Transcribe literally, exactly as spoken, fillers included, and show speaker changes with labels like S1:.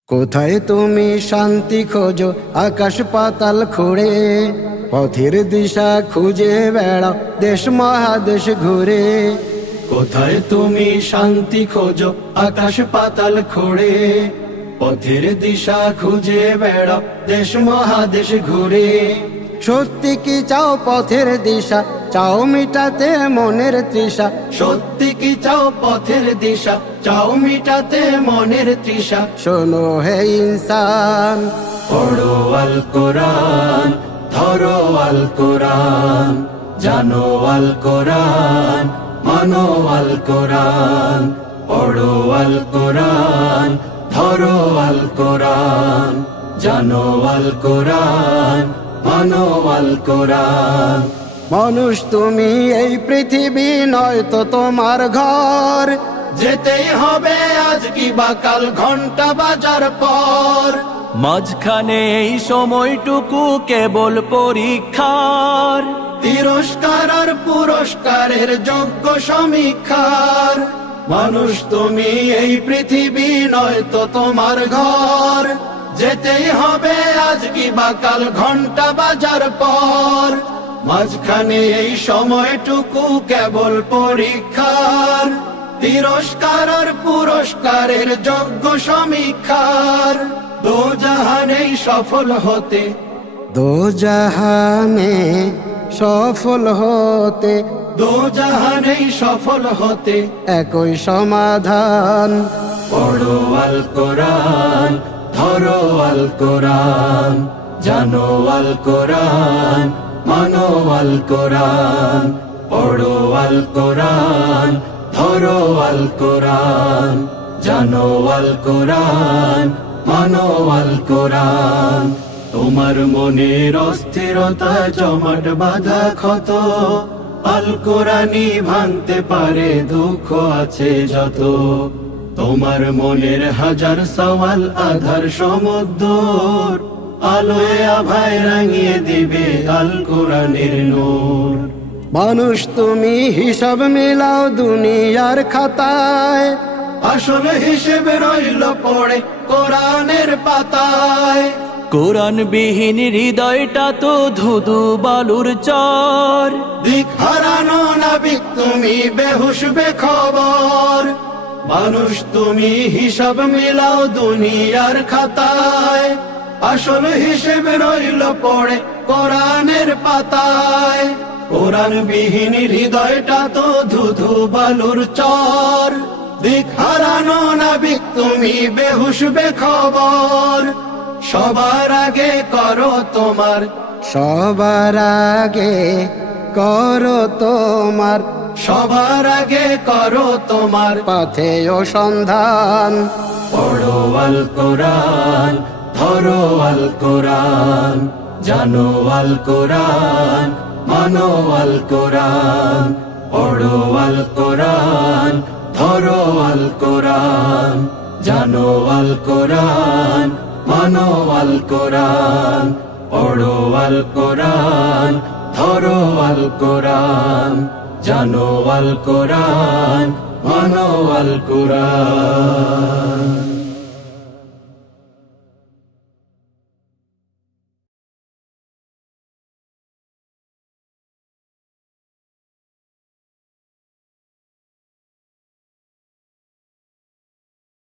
S1: কোথায় তুমি শান্তি খোঁজো আকাশ পাতাল খুঁড়ে, পথের দিশা খুঁজে বেড়াও দেশ মহাদেশ ঘুরে। কোথায় তুমি শান্তি খোঁজো আকাশ পাতাল খুঁড়ে, পথের দিশা খুঁজে বেড়াও দেশ মহাদেশ ঘুরে। সত্যি কি চাও পথের দিশা, চাও মিটাতে মনের তৃষা। সত্যি কি চাও পথের দিশা, চাও মিটাতে মনের তৃষা। শোনো হে ইনসান, পড়ো আল কোরআন, ধরো আল কোরআন, জানো আল কোরআন, মানো আল কোরআন। পড়ো আল কোরআন, ধরো আল কোরআন, জানো আল কোরআন, মানো আল কোরআন। মানুষ তুমি এই পৃথিবী নয় তো তোমার ঘর, যেতেই হবে আজ কি বা কাল ঘন্টা বাজার পর।
S2: মাঝখানে এই সময়টুকু কেবল পরীক্ষার,
S1: তিরস্কার আর পুরস্কারের যোগ্য সমীক্ষার। মানুষ তুমি এই পৃথিবী নয় তো তোমার ঘর, যেতেই হবে আজ কি বা কাল ঘন্টা বাজার পর। মাঝখানে এই সময়টুকু কেবল পরীক্ষার, তিরস্কার আর পুরস্কারের যোগ্য সমীক্ষার। দো জাহানে সফল হতে, দো জাহানে সফল হতে, দো জাহানে সফল হতে একই সমাধান। পড়ো আল কোরআন, ধরো আল কোরআন, জানো আল কোরআন, মানো আল কোরআন। পড়ো আল কোরআন, ধরো আল কোরআন, জানো আল কোরআন, মানো আল কোরআন। তোমার মনের অস্থিরতা জমাট বাঁধা ক্ষত, আল কোরআনই ভাঙতে পারে দুঃখ আছে যত। তোমার মনের হাজার সওয়াল আধার সমুদ্র, আলোয় আভায় রাঙিয়ে দিবে আল কোরআনের নূর। মানুষ তুমি হিসাব মিলাও দুনিয়ার খাতায়, আসল হিসেব রইল পড়ে কোরআনের পাতায়।
S2: কোরআন বিহীন হৃদয়টা তো ধুধু বালুর চর,
S1: দিক হারানো নাবিক তুমি বেহুশ বেখবর। মানুষ তুমি হিসাব মিলাও দুনিয়ার খাতায়, আসল হিসেব রইল পড়ে কোরআনের পাতায়। কোরআন বিহীন হৃদয়টা তো ধুধু বালুর চর, দিক হারানো নাবিক তুমি বেহুশ বেখবর। সবার আগে করো তোমার, সবার আগে করো তোমার, সবার আগে করো তোমার পথে ও সন্ধান। পড়ো আল কোরআন, ধরো আল কোরআন, জানো আল কোরআন, মানো আল কোরআন। পড়ো আল কোরআন, ধরো আল কোরআন, জানো আল কোরআন, মানো আল কোরআন। পড়ো আল কোরআন, ধরো আল কোরআন, জানো আল কোরআন, মানো আল কোরআন।